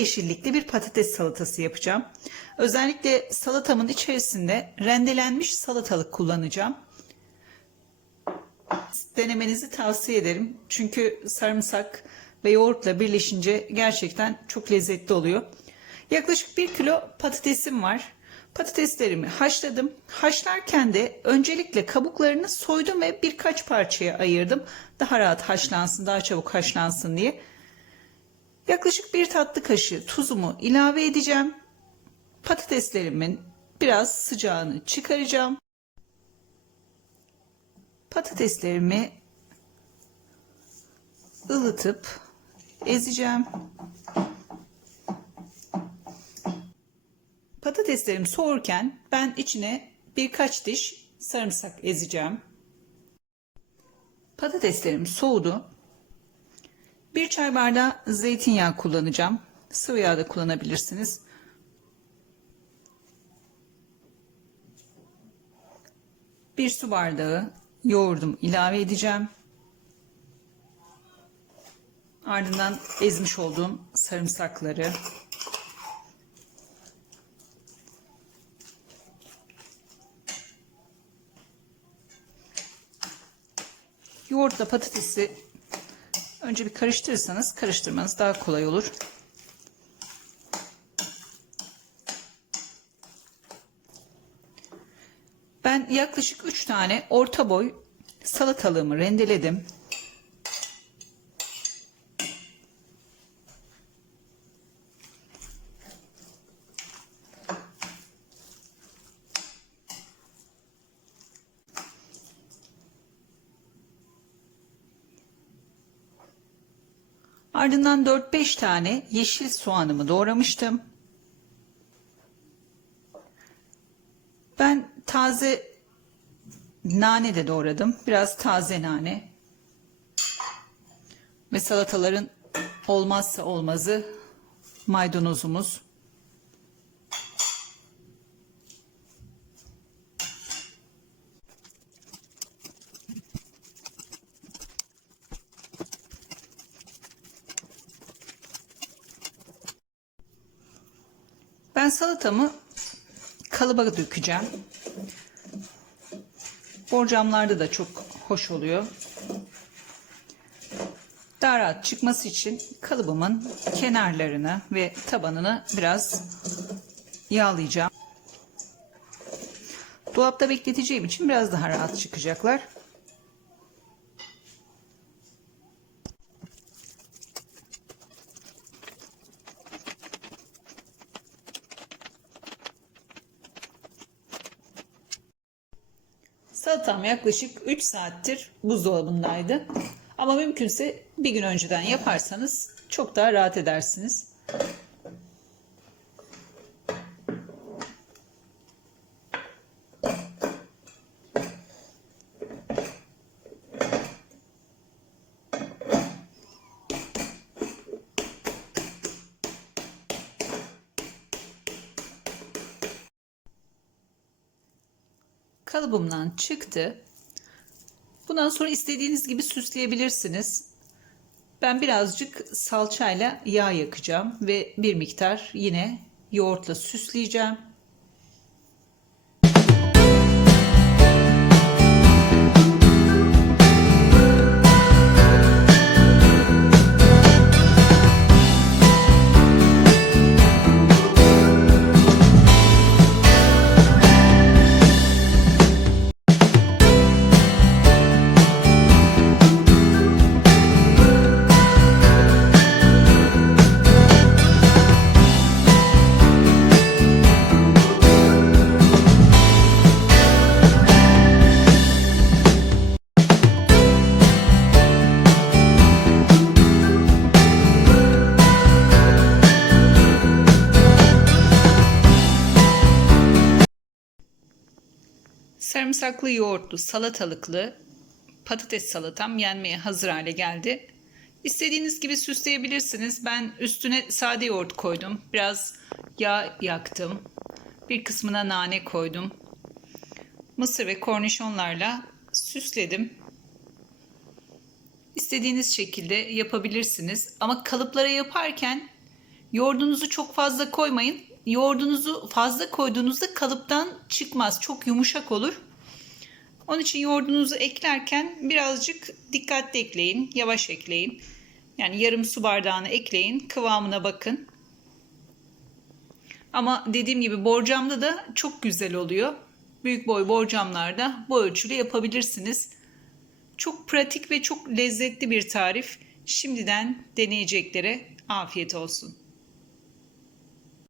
Yeşillikli bir patates salatası yapacağım. Özellikle salatamın içerisinde rendelenmiş salatalık kullanacağım. Denemenizi tavsiye ederim. Çünkü sarımsak ve yoğurtla birleşince gerçekten çok lezzetli oluyor. Yaklaşık 1 kilo patatesim var. Patateslerimi haşladım. Haşlarken de öncelikle kabuklarını soydum ve birkaç parçaya ayırdım. Daha rahat haşlansın, daha çabuk haşlansın diye. Yaklaşık bir tatlı kaşığı tuzumu ilave edeceğim. Patateslerimin biraz sıcağını çıkaracağım. Patateslerimi ılıtıp ezeceğim. Patateslerim soğurken ben içine birkaç diş sarımsak ezeceğim. Patateslerim soğudu. Bir çay bardağı zeytinyağı kullanacağım. Sıvı yağ da kullanabilirsiniz. Bir su bardağı yoğurdum ilave edeceğim. Ardından ezmiş olduğum sarımsakları yoğurtla patatesi önce bir karıştırırsanız karıştırmanız daha kolay olur. Ben yaklaşık 3 tane orta boy salatalığımı rendeledim. Ardından 4-5 tane yeşil soğanımı doğramıştım. Ben taze nane de doğradım. Biraz taze nane. Ve salataların olmazsa olmazı maydanozumuz. Ben salatamı kalıba dökeceğim. Borcamlarda da çok hoş oluyor. Daha rahat çıkması için kalıbımın kenarlarını ve tabanını biraz yağlayacağım. Dolapta bekleteceğim için biraz daha rahat çıkacaklar. Salatam yaklaşık 3 saattir buzdolabındaydı. Ama mümkünse bir gün önceden yaparsanız çok daha rahat edersiniz. Kalıbımdan çıktı. Bundan sonra istediğiniz gibi süsleyebilirsiniz. Ben birazcık salçayla yağ yakacağım ve bir miktar yine yoğurtla süsleyeceğim. Sarımsaklı yoğurtlu salatalıklı patates salatam yenmeye hazır hale geldi. İstediğiniz gibi süsleyebilirsiniz. Ben üstüne sade yoğurt koydum. Biraz yağ yaktım. Bir kısmına nane koydum. Mısır ve kornişonlarla süsledim. İstediğiniz şekilde yapabilirsiniz. Ama kalıplara yaparken yoğurdunuzu çok fazla koymayın. Yoğurdunuzu fazla koyduğunuzda kalıptan çıkmaz. Çok yumuşak olur. Onun için yoğurdunuzu eklerken birazcık dikkatli ekleyin, yavaş ekleyin. Yani yarım su bardağını ekleyin, kıvamına bakın. Ama dediğim gibi borcamda da çok güzel oluyor. Büyük boy borcamlarda bu ölçüde yapabilirsiniz. Çok pratik ve çok lezzetli bir tarif. Şimdiden deneyeceklere afiyet olsun.